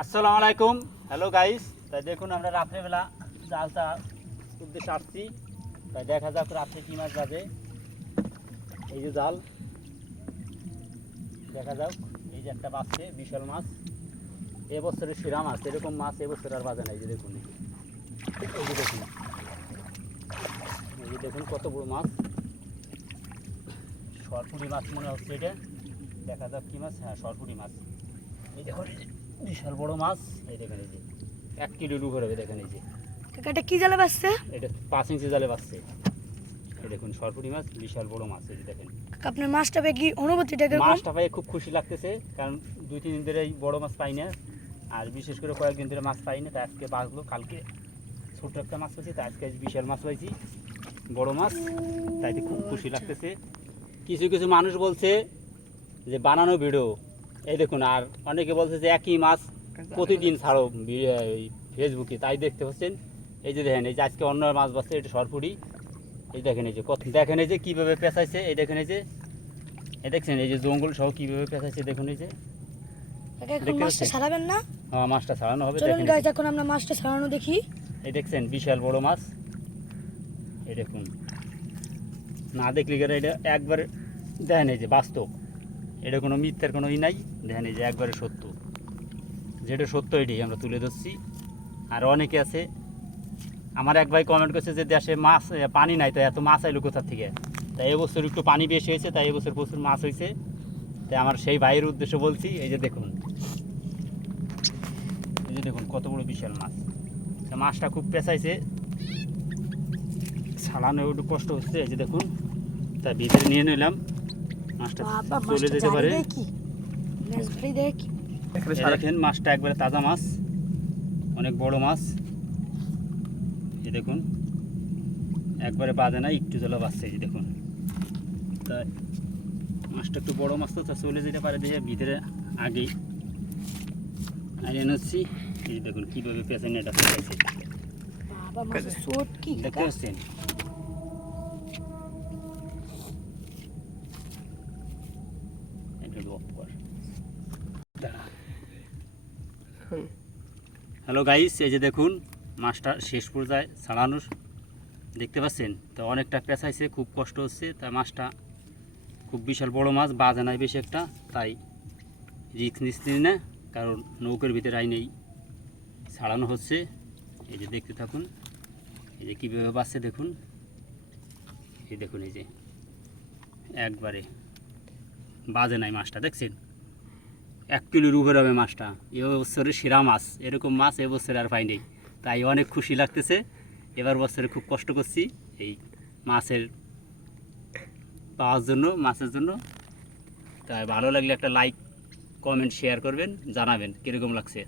আসসালামু আলাইকুম, hello guys. তাই দেখুন আমরা রাত্রেবেলা জালটা উদ্দেশ্যে আসছি। তাই দেখা যাক রাত্রে কী মাছ যাবে। এই যে জাল দেখা যাক, এই যে একটা বাজছে বিশাল মাছ, এবছরের সেরা মাছ। এরকম মাছ এবছর আর বাজে না। এই যে দেখুন, এই যে দেখুন, এই যে দেখুন কত বড় মাছ, সরপুরি মাছ মনে হচ্ছে এটা। দেখা যাক কী মাছ। হ্যাঁ, সরপুরি মাছ। এই দেখুন বিশাল বড় মাছ। এই দেখেন, এই যে 1 কিলোর উপরে হবে। দেখেন এই যে এটা কি জালে বাসছে? এটা 5 ইঞ্চি জালে বাজছে। এই দেখুন সরপুরি মাছ, বিশাল বড় মাছ। এই যে দেখেন আপনার মাছটা পেয়ে কি অনুভূতিটা কিরকম? মাছটা পাই খুব খুশি লাগতেছে, কারণ 2-3 দিন ধরে এই বড় মাছ পাই না। আর বিশেষ করে কয়েকদিন ধরে মাছ পাই না, তাই আজকে বাঁচলো। কালকে ছোট একটা মাছ পাইছি, তাই আজকে বিশাল মাছ পাইছি, বড় মাছ। তাইতে খুব খুশি লাগতেছে। কিছু কিছু মানুষ বলছে যে বানানো ভিডিও, এই দেখুন। আর অনেকে বলছে যে একই মাছ প্রতিদিন ছাড়ো ফেসবুকে, তাই দেখতে পাচ্ছেন। এই যে দেখেন, এই যে আজকে অন্য মাছ বাঁচছে, এটা সরপুরি। এই দেখেন, এই যে কত, দেখেন এই যে কীভাবে পেঁচাইছে। এই দেখেন, এই যে এই দেখছেন, এই যে জঙ্গল সহ কীভাবে পেঁচাইছে। দেখুন এই যে এখন মাছটা ছাড়াবেন না? হ্যাঁ, মাছটা ছাড়ানো হবে। চলুন দেখেন গাইস, এখন আমরা মাছটা ছাড়ানো দেখি। এই দেখছেন বিশাল বড় মাছ। এই দেখুন, না দেখলে গেলে এটা একবার দেখেন, এই যে বাস্তব, এটা কোনো মিথ্যার কোনো ই নাই। দেখেন এই যে একবারে সত্য, যেটা সত্য এটাই আমরা তুলে ধরছি। আর অনেকে আছে, আমার এক ভাই কমেন্ট করছে যে দেশে মাছ পানি নাই, তো এত মাছ আইলো কোথার থেকে। তাই এবছর একটু পানি বেশি হয়েছে, তাই এবছর প্রচুর মাছ হয়েছে। তাই আমার সেই ভাইয়ের উদ্দেশ্যে বলছি, এই যে দেখুন, এই যে দেখুন কত বড় বিশাল মাছ। তা মাছটা খুব পেঁচাইছে, ছাড়ানো একটু কষ্ট হচ্ছে। এই যে দেখুন, তাই ভিতরে নিয়ে নিলাম। মাছটা চলে যেতে পারে। কি মাছ ভারী দেখি। দেখেন মাছটা একবারে তাজা মাছ, অনেক বড় মাছ। এই দেখুন একবারে বাঁধে না, একটু জলে বাঁচছে। এই যে দেখুন, তাই মাছটা একটু বড় মাছ, তো চলে যেতে পারে। দিয়ে ভিতরে আগেই আগে এনেছি। এই যে দেখুন কীভাবে পেছনে এটা ফেলাইছে, বাবা মাছের চোট কি দেখতে পাচ্ছেন। হ্যালো গাইস, এই যে দেখুন মাছটা শেষ পর্যায়ে ছাড়ানোর, দেখতে পাচ্ছেন। তো অনেকটা পেঁচাইছে, খুব কষ্ট হচ্ছে। তাই মাছটা খুব বিশাল বড় মাছ, বাজে নাই বেশি একটা, তাই রিস্ক নিচ্ছি না, কারণ নৌকার ভিতরে আইনেই ছাড়ানো হচ্ছে। এই যে দেখতে থাকুন, এই যে কীভাবে বাজছে দেখুন। এই দেখুন, এই যে একবারে বাজে নাই মাছটা, দেখছেন 1 কিলোর উপরে হবে মাছটা। এবছরের সেরা মাছ, এরকম মাছ এবছরে আর পাইনি, তাই অনেক খুশি লাগতেছে। এবার বছরে খুব কষ্ট করছি এই মাছের পাওয়ার জন্য, মাছের জন্য। তাই ভালো লাগলে একটা লাইক, কমেন্ট, শেয়ার করবেন, জানাবেন কীরকম লাগছে।